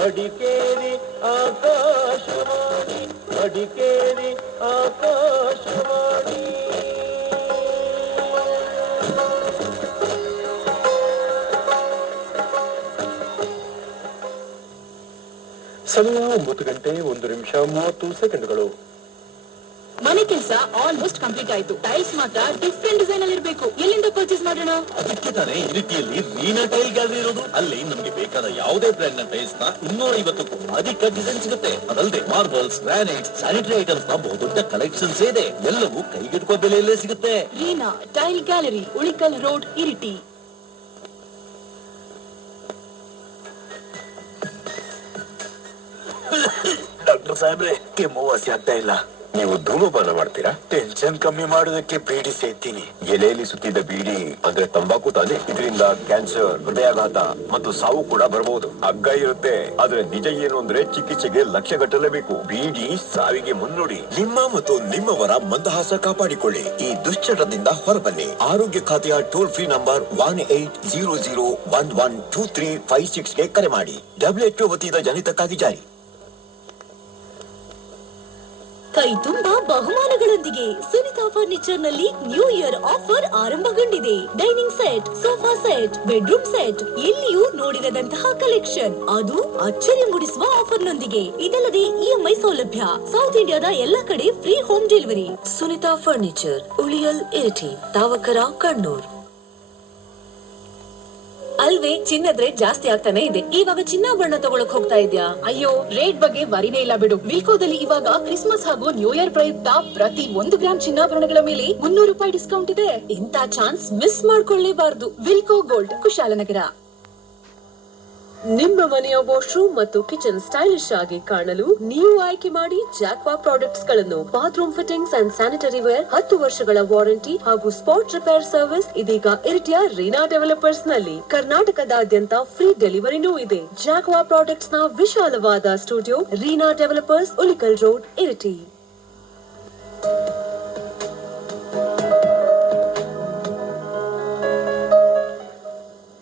ಮಡಿಕೇರಿ ಆಕಾಶವಾಣಿ, ಮಡಿಕೇರಿ ಆಕಾಶವಾಣಿ. ಸಮಯ 9:01:30 ಮನೆ ಕೆಲಸ ಆಲ್ಮೋಸ್ಟ್ ಕಂಪ್ಲೀಟ್ ಆಯ್ತು. ಟೈಲ್ಸ್ ಮಾತ್ರ ಡಿಫ್ರೆಂಟ್ ಡಿಸೈನ್ ಅಲ್ಲಿ ಇರಬೇಕು. ಎಲ್ಲಿಂದ ಪರ್ಚೇಸ್ ಮಾಡೋಣ? ಅದಕ್ಕೆ ತಾನೇ ಇರಿಟಿಯಲ್ಲಿ ರೀನಾ ಟೈಲ್ ಗ್ಯಾಲರಿ ಇರೋದು. ಅಲ್ಲಿ ನಮ್ಗೆ ಬೇಕಾದ ಯಾವುದೇ ಬ್ರ್ಯಾಂಡ್ ನ ಟೈಲ್ಸ್ ನ 250ಕ್ಕೂ ಅಧಿಕ ಡಿಸೈನ್ ಸಿಗುತ್ತೆ. ಅದಲ್ಲದೆ ಮಾರ್ಬಲ್ಸ್, ಗ್ರಾನೈಟ್ಸ್, ಸ್ಯಾನಿಟರಿ ಐಟಮ್ಸ್ ನ ಬಹುದೊಡ್ಡ ಕಲೆಕ್ಷನ್ಸ್ ಇದೆ. ಎಲ್ಲವೂ ಕೈಗೆಟುಕುವ ಬೆಲೆಯಲ್ಲೇ ಸಿಗುತ್ತೆ. Reena tail gallery, Ulikkal road, Iritty. Doctor ಸಾಹೇಬ್ರೆ, ಕೆಮ್ಮು ವಾಸಿ ಆಗ್ತಾ ಇಲ್ಲ. ನೀವು ಧೂಮಪಾನ ಮಾಡ್ತೀರಾ? ಟೆನ್ಷನ್ ಕಮ್ಮಿ ಮಾಡೋದಕ್ಕೆ ಬೀಡಿ ಸೇರ್ತೀನಿ. ಎಲೆಯಲ್ಲಿ ಸುತ್ತಿದ್ದ ಬೀಡಿ ಅಂದ್ರೆ ತಂಬಾಕು ತಾನೆ. ಇದರಿಂದ ಕ್ಯಾನ್ಸರ್, ಹೃದಯಾಘಾತ ಮತ್ತು ಸಾವು ಕೂಡ ಬರಬಹುದು. ಹಗ್ಗ ಇರುತ್ತೆ, ಆದ್ರೆ ನಿಜ ಏನು ಅಂದ್ರೆ ಚಿಕಿತ್ಸೆಗೆ ಲಕ್ಷ ಗಟ್ಟಲೇಬೇಕು. ಬೀಡಿ ಸಾವಿಗೆ ಮುನ್ನುಡಿ. ನಿಮ್ಮ ಮತ್ತು ನಿಮ್ಮವರ ಮಂದಹಾಸ ಕಾಪಾಡಿಕೊಳ್ಳಿ. ಈ ದುಶ್ಚಟದಿಂದ ಹೊರಬನ್ನಿ. ಆರೋಗ್ಯ ಖಾತೆಯ ಟೋಲ್ ಫ್ರೀ ನಂಬರ್ 1800112356 ಗೆ ಕರೆ ಮಾಡಿ. WHO ವತಿಯಿಂದ ಜನಿತಕ್ಕಾಗಿ ಜಾರಿ. ಕೈ ತುಂಬಾ ಬಹುಮಾನಗಳೊಂದಿಗೆ ಸುನಿತಾ ಫರ್ನಿಚರ್ ನಲ್ಲಿ ನ್ಯೂ ಇಯರ್ ಆಫರ್ ಆರಂಭಗೊಂಡಿದೆ. Dining set, sofa set, bedroom set, ಎಲ್ಲಿಯೂ ನೋಡಿರದಂತಹ ಕಲೆಕ್ಷನ್, ಅದು ಅಚ್ಚರಿ ಮೂಡಿಸುವ ಆಫರ್ ನೊಂದಿಗೆ. ಇದಲ್ಲದೆ EMI ಸೌಲಭ್ಯ. ಸೌತ್ ಇಂಡಿಯಾದ ಎಲ್ಲಾ ಕಡೆ free home delivery. Sunita furniture, Uliyil, Iritty, Thavakkara, Kannur. ಅಲ್ವೇ, ಚಿನ್ನದ ರೇಟ್ ಜಾಸ್ತಿ ಆಗ್ತಾನೆ ಇದೆ. ಇವಾಗ ಚಿನ್ನಾಭರಣ ತಗೊಳಕ್ ಹೋಗ್ತಾ ಇದ್ಯಾ? ಅಯ್ಯೋ, ರೇಟ್ ಬಗ್ಗೆ ವರಿನೇ ಇಲ್ಲ ಬಿಡು. ವಿಲ್ಕೋದಲ್ಲಿ ಇವಾಗ ಕ್ರಿಸ್ಮಸ್ ಹಾಗೂ ನ್ಯೂ ಇಯರ್ ಪ್ರಯುಕ್ತ ಪ್ರತಿ 1 ಗ್ರಾಮ್ ಚಿನ್ನಾಭರಣಗಳ ಮೇಲೆ 300 ರೂಪಾಯಿ ಡಿಸ್ಕೌಂಟ್ ಇದೆ. ಇಂಥ ಚಾನ್ಸ್ ಮಿಸ್ ಮಾಡ್ಕೊಳ್ಳೇಬಾರ್ದು. ವಿಲ್ಕೋ ಗೋಲ್ಡ್, ಕುಶಾಲನಗರ. ನಿಮ್ಮ ಮನೆಯ ವಾಶ್ರೂಮ್ ಮತ್ತು ಕಿಚನ್ ಸ್ಟೈಲಿಶ್ ಆಗಿ ಕಾಣಲು ನೀವು ಆಯ್ಕೆ ಮಾಡಿ ಜಾಕ್ವಾ ಪ್ರಾಡಕ್ಟ್ಸ್ ಗಳನ್ನು. Bathroom fittings and sanitary wear, 10 ವರ್ಷಗಳ ವಾರಂಟಿ ಹಾಗೂ ಸ್ಪಾಟ್ ರಿಪೇರ್ ಸರ್ವಿಸ್ ಇದೀಗ ಇರಿಟಿಯ ರೀನಾ ಡೆವಲಪರ್ಸ್ ನಲ್ಲಿ. ಕರ್ನಾಟಕದಾದ್ಯಂತ ಫ್ರೀ ಡೆಲಿವರಿನೂ ಇದೆ. ಜಾಕ್ವಾ ಪ್ರಾಡಕ್ಟ್ಸ್ ನ ವಿಶಾಲವಾದ studio, Reena developers, Ulikkal road, Iritty.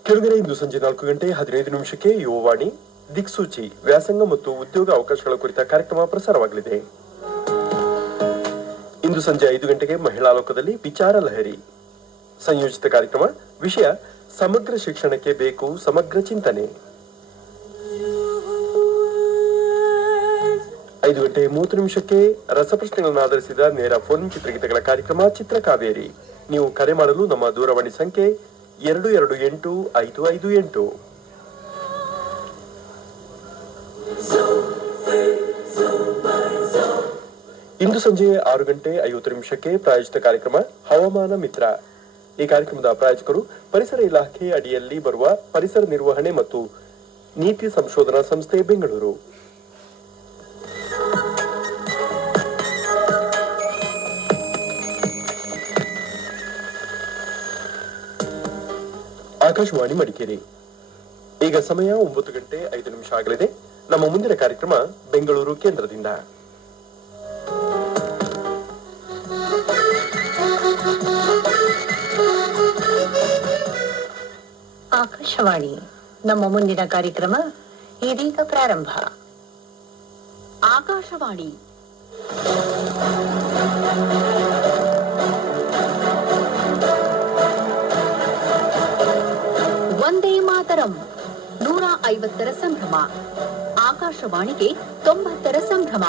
ಕೆಳಗಡೆ ಇಂದು ಸಂಜೆ 4:15 ಯುವವಾಣಿ ದಿಕ್ಸೂಚಿ ವ್ಯಾಸಂಗ ಮತ್ತು ಉದ್ಯೋಗ ಅವಕಾಶಗಳ ಕುರಿತ ಕಾರ್ಯಕ್ರಮ ಪ್ರಸಾರವಾಗಲಿದೆ. ಇಂದು ಸಂಜೆ 5 ಗಂಟೆಗೆ ಮಹಿಳಾ ಲೋಕದಲ್ಲಿ ವಿಚಾರ ಲಹರಿ ಸಂಯೋಜಿತ ಕಾರ್ಯಕ್ರಮ. ವಿಷಯ ಸಮಗ್ರ ಶಿಕ್ಷಣಕ್ಕೆ ಬೇಕು ಸಮಗ್ರ ಚಿಂತನೆ. 5:30 ರಸಪ್ರಶ್ನೆಗಳನ್ನು ಆಧರಿಸಿದ ನೇರ ಫೋನ್ ಚಿತ್ರಗೀತೆಗಳ ಕಾರ್ಯಕ್ರಮ ಚಿತ್ರಕಾವೇರಿ. ನೀವು ಕರೆ ಮಾಡಲು ನಮ್ಮ ದೂರವಾಣಿ ಸಂಖ್ಯೆ 228558. ಇಂದು ಸಂಜೆ 6:50 ಪ್ರಾಯೋಜಿತ ಕಾರ್ಯಕ್ರಮ ಹವಾಮಾನ ಮಿತ್ರ. ಈ ಕಾರ್ಯಕ್ರಮದ ಪ್ರಾಯೋಜಕರು ಪರಿಸರ ಇಲಾಖೆ ಅಡಿಯಲ್ಲಿ ಬರುವ ಪರಿಸರ ನಿರ್ವಹಣೆ ಮತ್ತು ನೀತಿ ಸಂಶೋಧನಾ ಸಂಸ್ಥೆ, ಬೆಂಗಳೂರು. ಆಕಾಶವಾಣಿ ಮಡಿಕೇರಿ. ಈಗ ಸಮಯ 9:05 ಆಗಲಿದೆ. ನಮ್ಮ ಮುಂದಿನ ಕಾರ್ಯಕ್ರಮ ಬೆಂಗಳೂರು ಕೇಂದ್ರದಿಂದ. ಆಕಾಶವಾಣಿ. ನಮ್ಮ ಮುಂದಿನ ಕಾರ್ಯಕ್ರಮ ಇದೀಗ ಪ್ರಾರಂಭ. ಆಕಾಶವಾಣಿ. ವಂದೇ ಮಾತರಂ. 150ರ ಸಂಭ್ರಮ. ಆಕಾಶವಾಣಿಗೆ 90ರ ಸಂಭ್ರಮ.